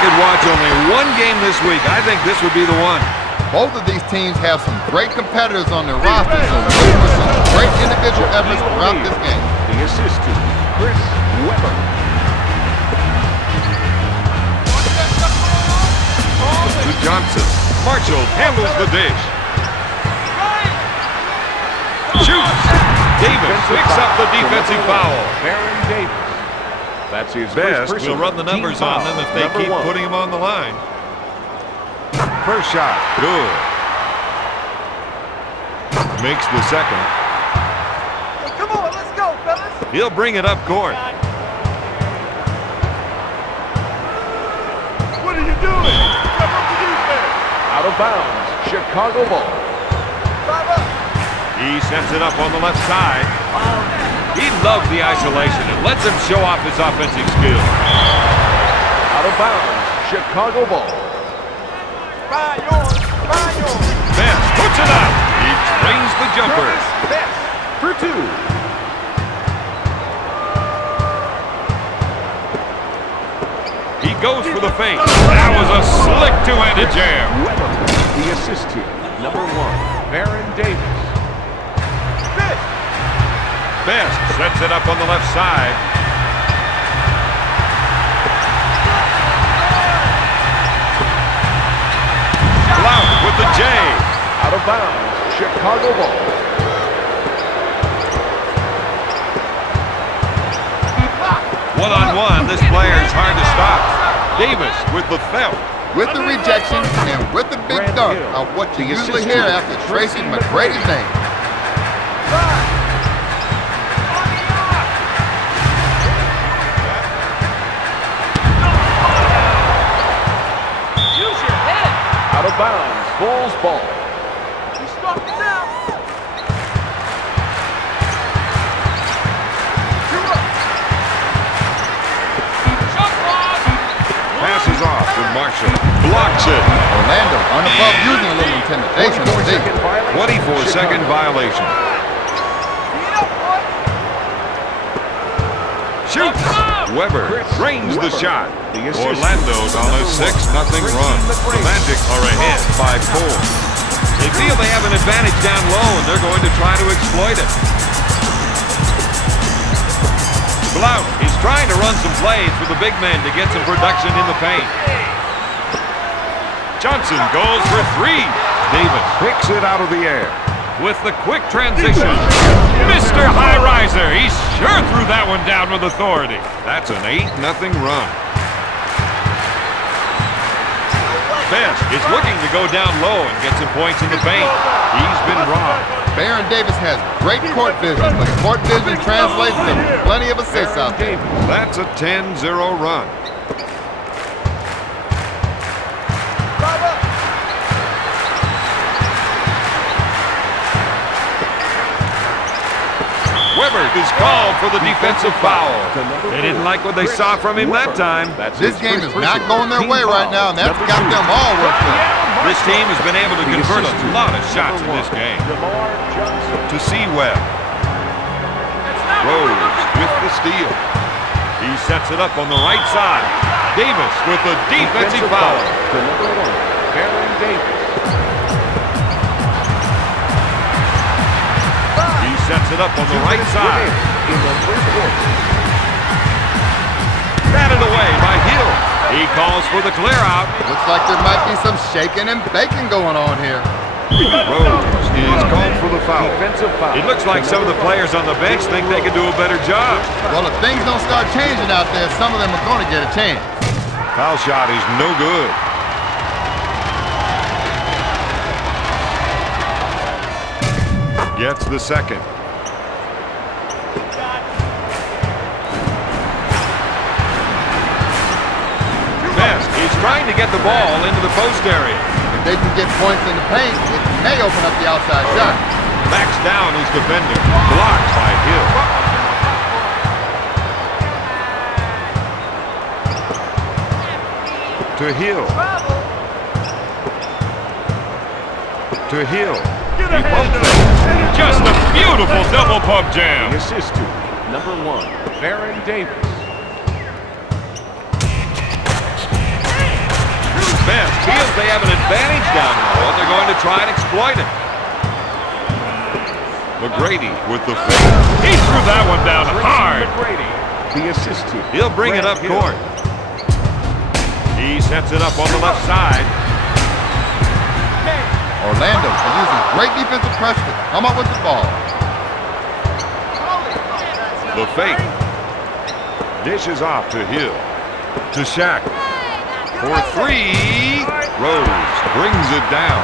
could watch only one game this week, I think this would be the one. Both of these teams have some great competitors on their roster, so look for some great individual efforts throughout this game. The assist to Chris Webber. To Johnson. Marshall handles the dish. Shoots. Davis picks up the defensive foul. Baron Davis. That's his Best first will run the numbers on them if they keep putting him on the line. First shot, good. Makes the second. Hey, come on, let's go, fellas. He'll bring it up court. What are you doing? Step up the defense. Out of bounds, Chicago ball. 5 up. He sets it up on the left side. He loves the isolation and lets him show off his offensive skills. Out of bounds, Chicago ball. Find yours. Find yours. Best puts it up. He trains the jumper. Best for two. He goes for the fake. That was a slick two-handed jam. The assist to number 1, Baron Davis. Best sets it up on the left side. Blount with the J. Out of bounds, Chicago ball. One-on-one, this player is hard to stop. Davis with the theft. With the rejection and with the big dunk of what you usually hear after Tracy McGrady's name. Out of bounds, Bulls ball. You stop it now. Passes off to Marshall. Blocks it. Orlando on above using a little intimidation. 24-second violation. Shoots. Weber drains the shot. Orlando's on a 6-0 run. The Magic are ahead by 4. They feel they have an advantage down low, and they're going to try to exploit it. Blount is trying to run some plays for the big men to get some production in the paint. Johnson goes for 3. Davis picks it out of the air. With the quick transition, Mr. High Riser, he sure threw that one down with authority. That's an 8-0 run. Best is looking to go down low and get some points in the paint. He's been robbed. Baron Davis has great court vision, but court vision translates to plenty of assists out there. That's a 10-0 run. Weber is called for the defensive foul. They didn't like what they saw from him that time. This game is not going their way right now, and that's got them all worked up. This team has been able to convert a lot of shots in this game. To Webb. Rose with the steal. He sets it up on the right side. Davis with the defensive foul. To number 1, Baron Davis. Sets it up on the right side. In the first quarter. Batted away by Hill. He calls for the clear out. Looks like there might be some shaking and baking going on here. Rose is called for the foul. Defensive foul. It looks like some of the players on the bench think they could do a better job. Well, if things don't start changing out there, some of them are going to get a chance. Foul shot is no good. Gets the second. Trying to get the ball into the post area. If they can get points in the paint, it may open up the outside shot. Backs down his defender. Blocked by Hill. To Hill. To Hill. He bumped it. Just a beautiful double pump jam. The assist to number 1, Baron Davis. sense they have an advantage down low, and they're going to try and exploit it. McGrady with the fake. He threw that one down hard. McGrady, the assist to. He'll bring it up court. He sets it up on the left side. Orlando are using great defensive pressure to come up with the ball. The fake. Dishes off to Hill. To Shaq. For three. Rose brings it down.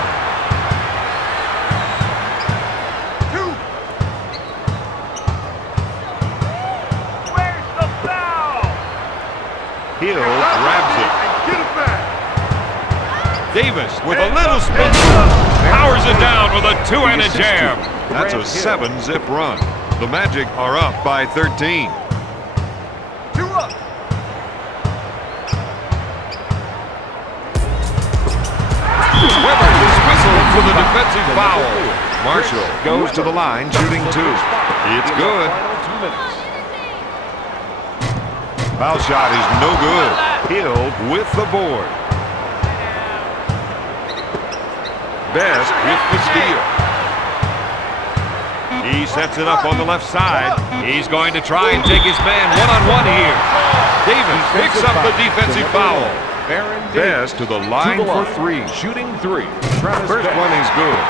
Where's the foul? Hill grabs it. Get it back. Davis with a little spin move. Powers it down with a two-handed jam. That's a 7-zip run. The Magic are up by 13. 2 up. Weber is whistled for the defensive foul. Marshall goes to the line, shooting 2. It's good. Foul shot is no good. Hill with the board. Best with the steal. He sets it up on the left side. He's going to try and take his man one-on-one here. Davis picks up the defensive foul. Best to the line for 3. Shooting 3. First one is good.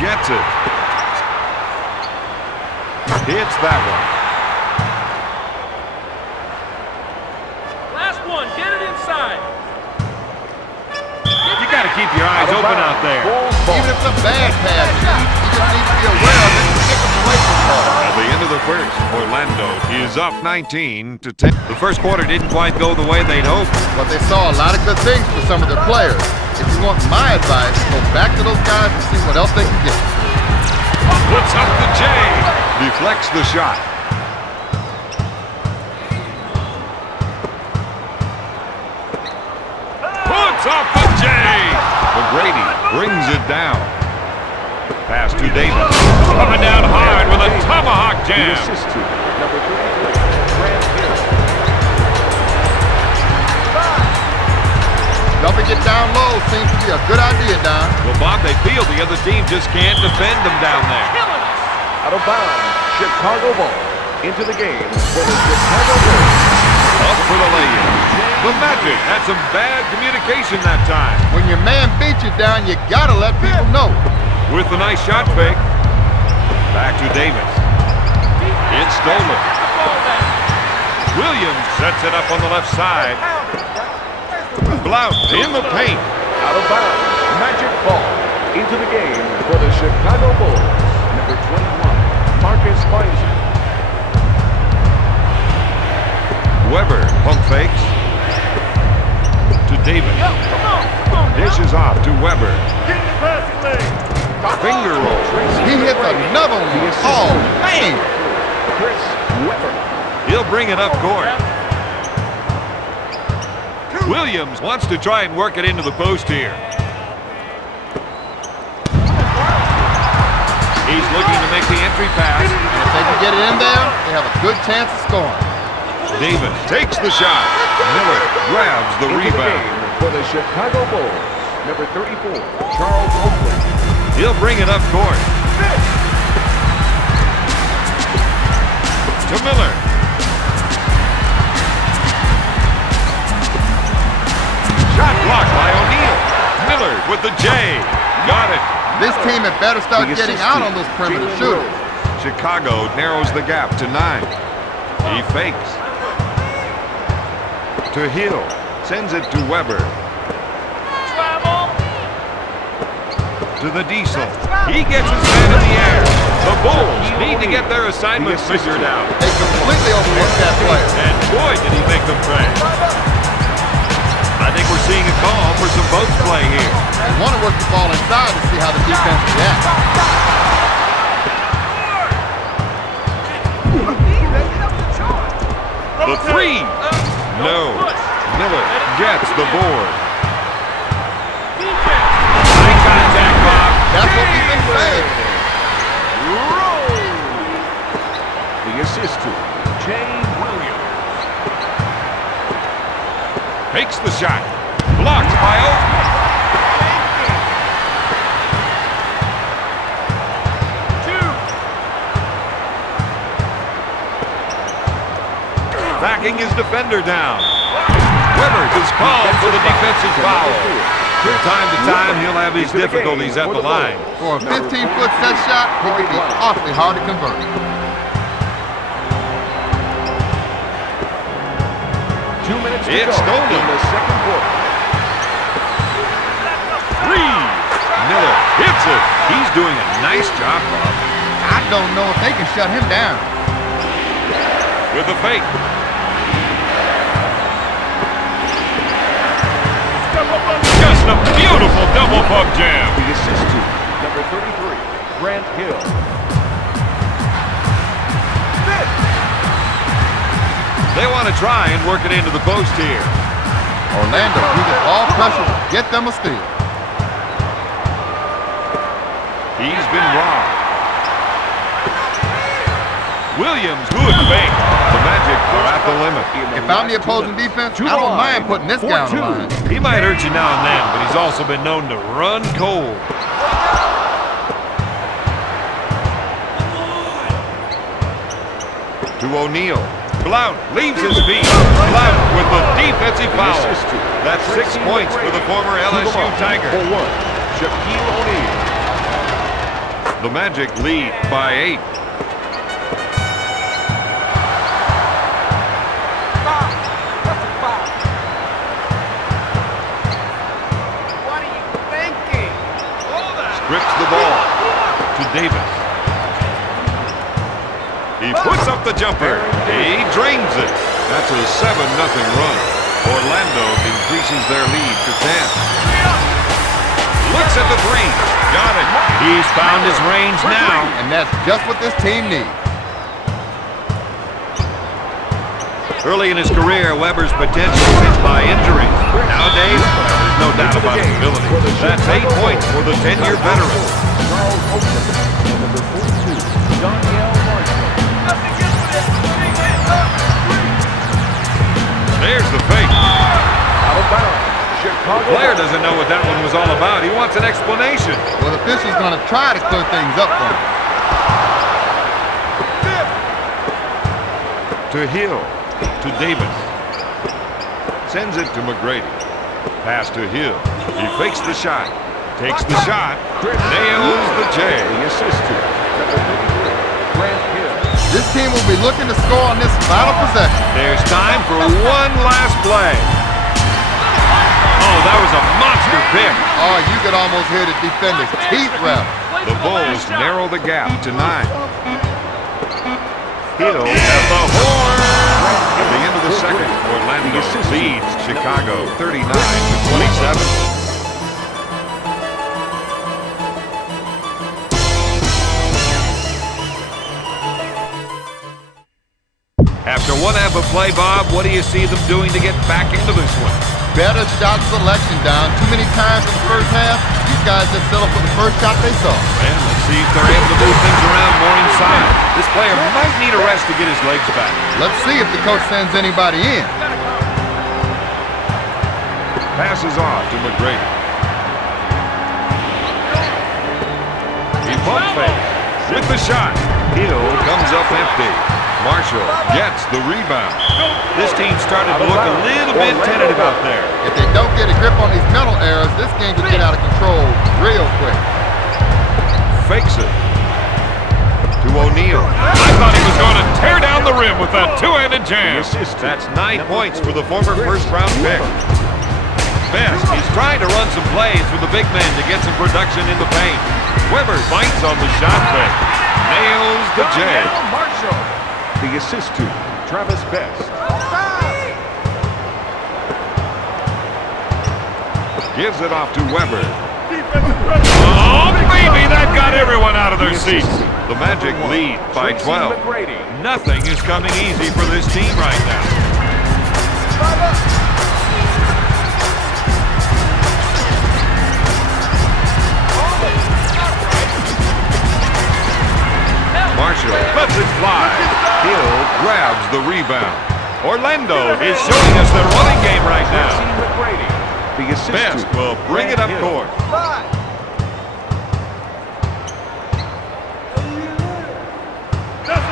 Gets it. Hits that one. Last one. Get it inside. You got to keep your eyes open out there. Even if it's a bad pass, you just need to be aware of it and pick up away from the ball. At the end of the first, Orlando is up 19-10. The first quarter didn't quite go the way they'd hoped. But they saw a lot of good things for some of their players. If you want my advice, go back to those guys and see what else they can get. Puts up the J. Deflects the shot. Puts up the J. McGrady brings it down. Pass to Davis. Coming down hard with a tomahawk jam. Assist to number 33. Dumping it down low seems to be a good idea, Don. Well, Bob, they feel the other team just can't defend them down there. Out of bounds. Chicago ball into the game for the Chicago Bulls. Up for the lay-in. The Magic had some bad communication that time. When your man beats you down, you gotta let people know. With a nice shot fake. Back to Davis. It's stolen. Williams sets it up on the left side. Blount in the paint. Out of bounds. Magic ball into the game for the Chicago Bulls. Number 21, Marcus Pfizer. Weber pump fakes. To Davis. Dishes off to Weber. Get the passing lane. Finger roll. He hits another one. Oh, man. Chris Weber. He'll bring it up court. Williams wants to try and work it into the post here. He's looking to make the entry pass. And if they can get it in there, they have a good chance of scoring. Davis takes the shot. Miller grabs the Into rebound. game for the Chicago Bulls. Number 34, Charles Oakley. He'll bring it up court. To Miller. Shot blocked by O'Neal. Miller with the J. Got it. This team had better start getting out on those perimeter shooters. Chicago narrows the gap to 9. He fakes. To Hill. Sends it to Weber. To the Diesel. He gets his man in the air. The Bulls need to get their assignment figured out. They completely overlooked that player. And boy, did he make them pay. I think we're seeing a call for some post play here. They want to work the ball inside to see how the defense reacts. The three. No. Miller gets the board. High contact, Bob. That's what we've been saying. The assist to Jay Williams. Takes the shot. Blocked by Oak. Backing his defender down. Weber is called for the defensive foul. From time to time, he'll have his difficulties at the line. For a 15-foot set shot, it can be awfully hard to convert. It's stolen. In the second quarter. Three. Miller hits it. He's doing a nice job, Bob. I don't know if they can shut him down. With a fake. Just a beautiful double pump jam. The assist to number 33, Grant Hill. They want to try and work it into the post here. Orlando uses all pressure to get them a steal. He's been robbed. Williams, good fake. The Magic are at the limit. If I'm the opposing defense, I don't mind putting this guy on the line. He might hurt you now and then, but he's also been known to run cold. To O'Neal. Blount leaves his feet. Blount with the defensive foul. That's 6 points for the former LSU Tiger. For one, Shaquille O'Neal. The Magic lead by 8. Strips the ball to Davis. He puts up the jumper. He drains it. That's a 7-0 run. Orlando increases their lead to 10. Looks at the three. Got it. He's found his range now. And that's just what this team needs. Early in his career, Weber's potential was hit by injuries. Nowadays, there's no doubt about his ability. That's 8 points for the 10-year veteran. There's the fake. Out of bounds. Chicago. The player doesn't know what that one was all about. He wants an explanation. Well, the official's going to try to clear things up for him. To Hill. To Davis. Sends it to McGrady. Pass to Hill. He fakes the shot. Takes the shot. Nails the J. The assist to number 33, Grant Hill. This team will be looking to score on this final possession. There's time for one last play. Oh, that was a monster pick. Oh, you could almost hear the defender's teeth rattle. The Bulls narrow the gap to 9. Hill at the horn. At the end of the second, Orlando leads Chicago 39-27. After one half of play, Bob, what do you see them doing to get back into this one? Better shot selection down. Too many times in the first half, these guys just settle for the first shot they saw. And let's see if they're able to move things around more inside. This player might need a rest to get his legs back. Let's see if the coach sends anybody in. Passes off to McGrady. He pump fakes with the shot. Hill comes up empty. Marshall gets the rebound. This team started to look a little bit tentative out there. If they don't get a grip on these mental errors, this game could get out of control real quick. Fakes it to O'Neal. I thought he was going to tear down the rim with that two-handed jam. That's 9 points for the former first-round pick. Best, he's trying to run some plays with the big man to get some production in the paint. Weber bites on the shot fake. Nails the J. Marshall. The assist to Travis Best. Gives it off to Weber. Oh, baby, that got everyone out of their seats. The Magic lead by 12. Nothing is coming easy for this team right now. Marshall lets it fly. Hill grabs the rebound. Orlando is showing us their running game right now. The assist Best to will bring it up Hill. court.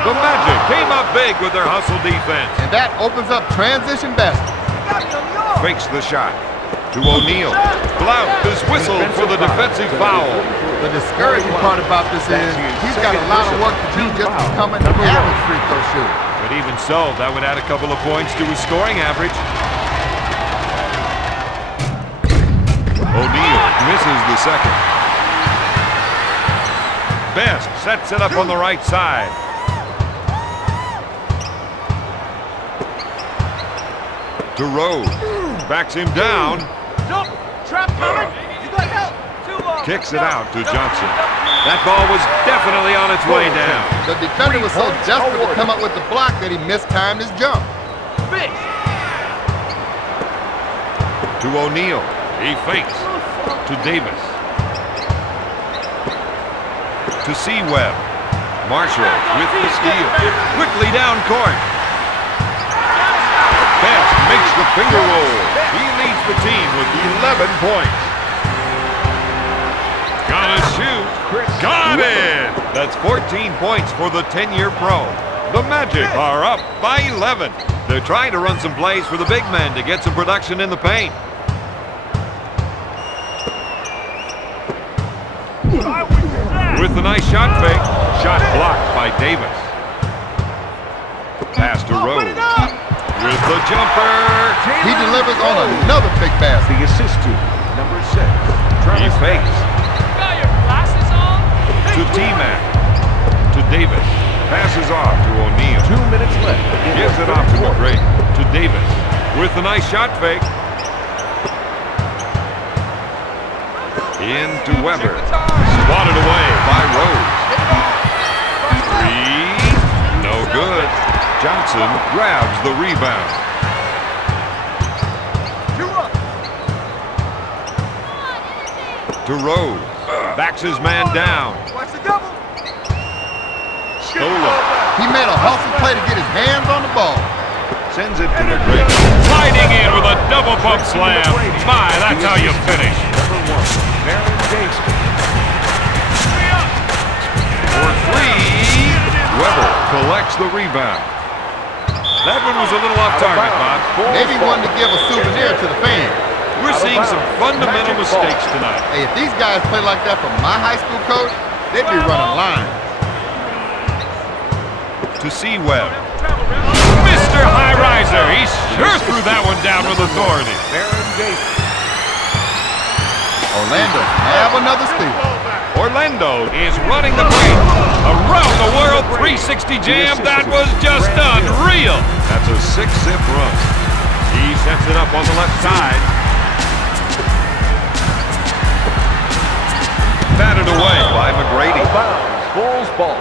The Magic came up big with their hustle defense. And that opens up transition basket. Fakes the shot to O'Neal. Blount is whistled for the defensive foul. The discouraging part about this is he's got a lot of work to do just to become an average free throw shooter. But even so, that would add a couple of points to his scoring average. O'Neal misses the second. Best sets it up on the right side. To Rose. Backs him down. Jump! Trap coming! You got help! Too long! Kicks it out to Johnson. That ball was definitely on its way down. The defender was so desperate to come up with the block that he mistimed his jump. Fix! To O'Neal. He fakes. To Davis. To Webb. Marshall with the steal. Quickly down court. Best makes the finger roll. He leads the team with 11 points. Gonna shoot. Got it! That's 14 points for the 10-year pro. The Magic are up by 11. They're trying to run some plays for the big men to get some production in the paint. With a nice shot fake. Shot blocked by Davis. Pass to Rose. With the jumper. He delivers on another big basket. The assist to number 6. He fakes. Got your glasses on? To T-Mac. To Davis. Passes off to O'Neal. 2 minutes left. Gives it off to McGrady. To Davis. With a nice shot fake. In to Weber. Swatted away by Rose. 3. No good. Johnson grabs the rebound. 2 up! To Rose. Backs his man down. Watch the double! Stolen. He made a hustle play to get his hands on the ball. Sends it to McGrady. Sliding in with a double pump slam. My, that's how you finish. Number 1. Baron Davis. For 3. Weber collects the rebound. That one was a little off target, Bob. Maybe wanted to give a souvenir to the fans. We're seeing some fundamental mistakes tonight. Hey, if these guys play like that from my high school coach, they'd be running lines. To Webb. Mr. High Riser, he sure threw that one down with authority. Baron Davis. Orlando have another steal. Orlando is running the break. Around the world 360 jam, that was just unreal. That's a 6-zip run. He sets it up on the left side. Batted away by McGrady. Bulls ball.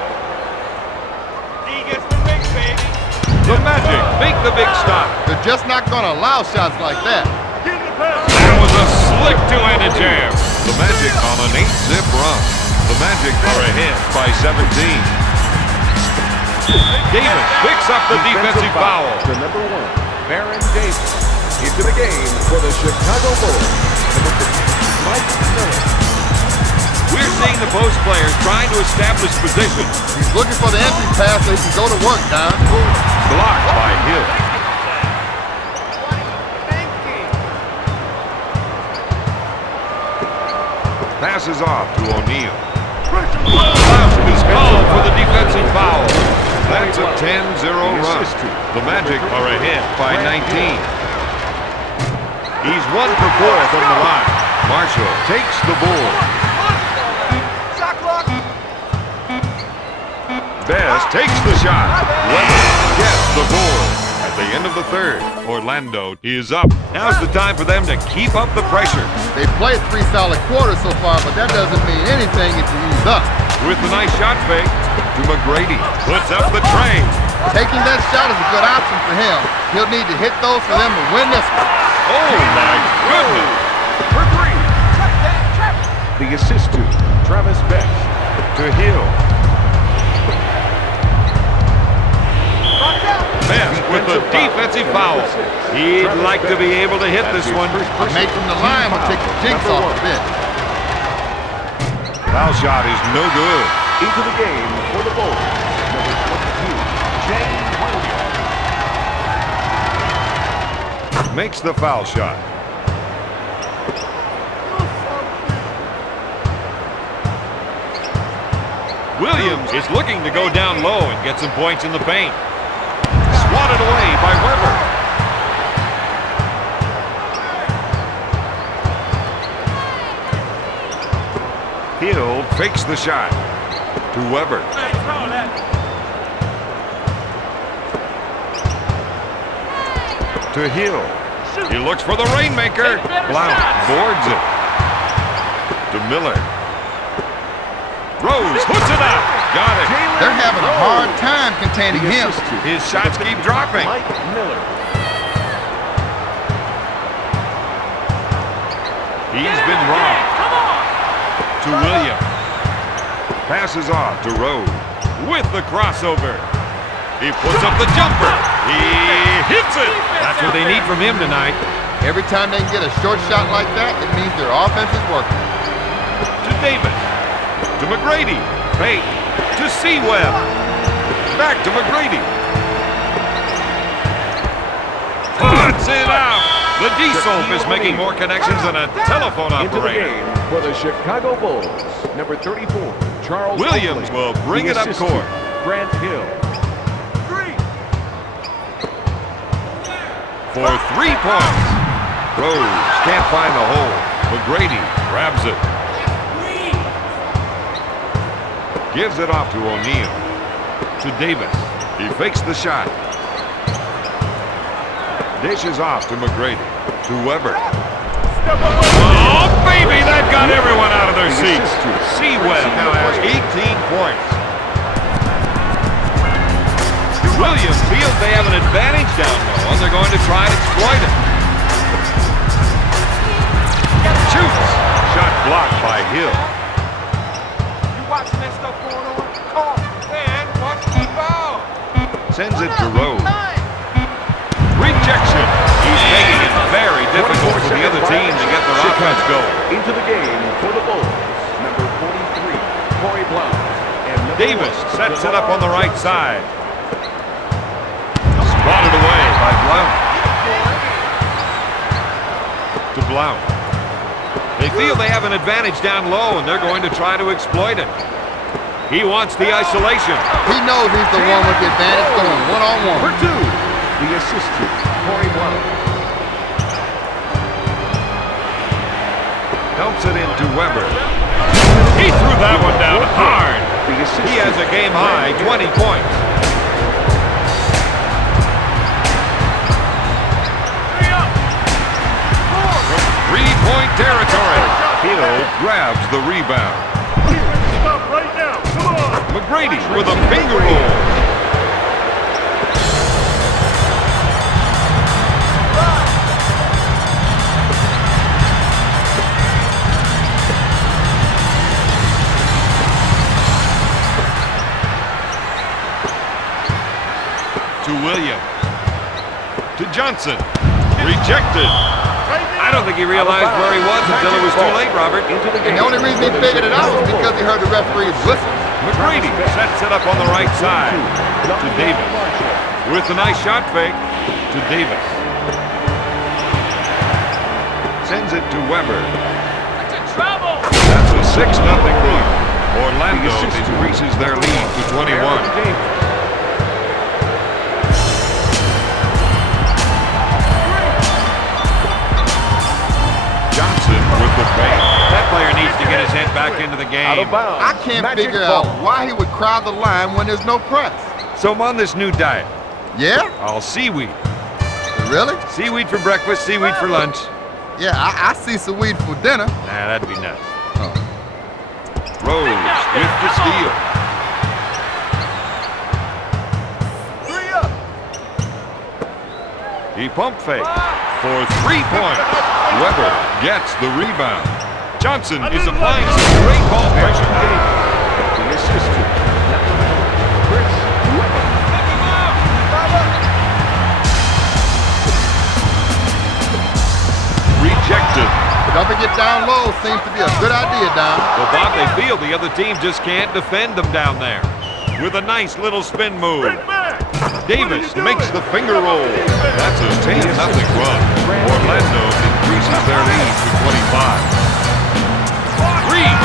He gets the big baby! The Magic make the big stop. They're just not going to allow shots like that. Give him the pass! That was a slick two-handed jam. The Magic on an 8-zip run. The Magic are ahead by 17. Davis picks up the defensive foul. To number 1, Baron Davis. Into the game for the Chicago Bulls. Number 6, Mike Miller. We're seeing the post players trying to establish position. He's looking for the entry pass so he can go to work, Don. Blocked by Hill. Passes off to O'Neal. Blount is called for the defensive foul. That's a 10-0 run. The Magic are ahead by 19. He's 1 for 4 from the line. Marshall takes the board. Shot clock! Best takes the shot. Weber gets the board. At the end of the third, Orlando is up. Now's the time for them to keep up the pressure. They played 3 solid quarters so far, but that doesn't mean anything if you lose up. With the nice shot fake to McGrady. Puts up the tray. Taking that shot is a good option for him. He'll need to hit those for them to win this one. Oh my goodness. For 3. The assist to Travis Best. To Hill. Best with a defensive foul. He'd like to be able to hit this one. A make from the line will take the jinx off a bit. Foul shot is no good. Into the game for the Bulls, number 22, James Williams. Makes the foul shot. Williams is looking to go down low and get some points in the paint. Swatted away by Weber. Hill fakes the shot to Weber. To Hill. He looks for the rainmaker. Blount boards it. To Miller. Rose puts it up. Got it. They're having a hard time containing him. His shots keep dropping. Mike Miller. He's been wrong. To Williams. Passes off to Rose. With the crossover. He puts up the jumper. He hits it. That's what they need from him tonight. Every time they can get a short shot like that, it means their offense is working. To Davis. To McGrady. Fake. To Sewell. Back to McGrady. Puts it out. The Diesel is making more connections than a telephone Into the operator. game for the Chicago Bulls, number 34, Charles Williams Oakley. will bring The it up assistant, court. Grant Hill. For 3 points. Rose can't find the hole. McGrady grabs it. Gives it off to O'Neal. To Davis. He fakes the shot. Dishes off to McGrady. To Weber. Oh, baby, that got everyone out of their seats. Sewell now has 18 points. Williams feels they have an advantage down low, and they're going to try and exploit it. Shoots. Shot blocked by Hill. You watching that stuff going on? Call and watch the ball. Sends it to Rose. Rejection. He's making it very difficult for the other team to get their offense going. Into the game for the Bulls, number 43, Corey Blount. And number Davis 1, sets it up on the right side. Swatted away by Blount. To Blount. They feel they have an advantage down low, and they're going to try to exploit it. He wants the isolation. He knows he's the one with the advantage going one-on-one. For 2, the assistant, Corey Blount. Dumps it into Weber. He threw that one down hard. He has a game-high 20 points. From 3-point territory. Hill grabs the rebound. Stop right now. Come on. McGrady with a finger roll. To Williams. To Johnson. Rejected. I don't think he realized where he was until it was too late, Robert. Into the And game. the only reason he figured it out was because he heard the referee's whistle. McGrady sets it up on the right side. To Davis. With a nice shot fake. To Davis. Sends it to Weber. That's in trouble. That's a 6-0 lead. Orlando increases their lead to 21. Johnson with the fake. That player needs to get his head back into the Out game. of bounds. I can't Magic figure ball. out why he would crowd the line when there's no press. So I'm on this new diet. Yeah? All seaweed. Really? Seaweed for breakfast, seaweed for lunch. Yeah, I see some weed for dinner. Nah, that'd be nuts. Oh. Rose with the steal. 3 up. He pump fake for 3 points. Weber gets the rebound. Johnson is applying some great ball pressure. The assistant, Chris Weber. Dumping it down low seems to be a good idea, Don. Well, Bob, they feel the other team just can't defend them down there. With a nice little spin move. Davis makes the finger roll. That's a 10-0 run. Orlando increases their lead to 25. Reed,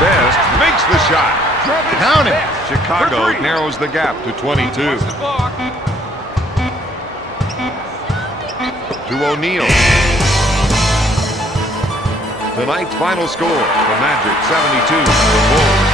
Best makes the shot. Count it. Chicago narrows the gap to 22. To O'Neal. Tonight's final score, the Magic 72, the Bulls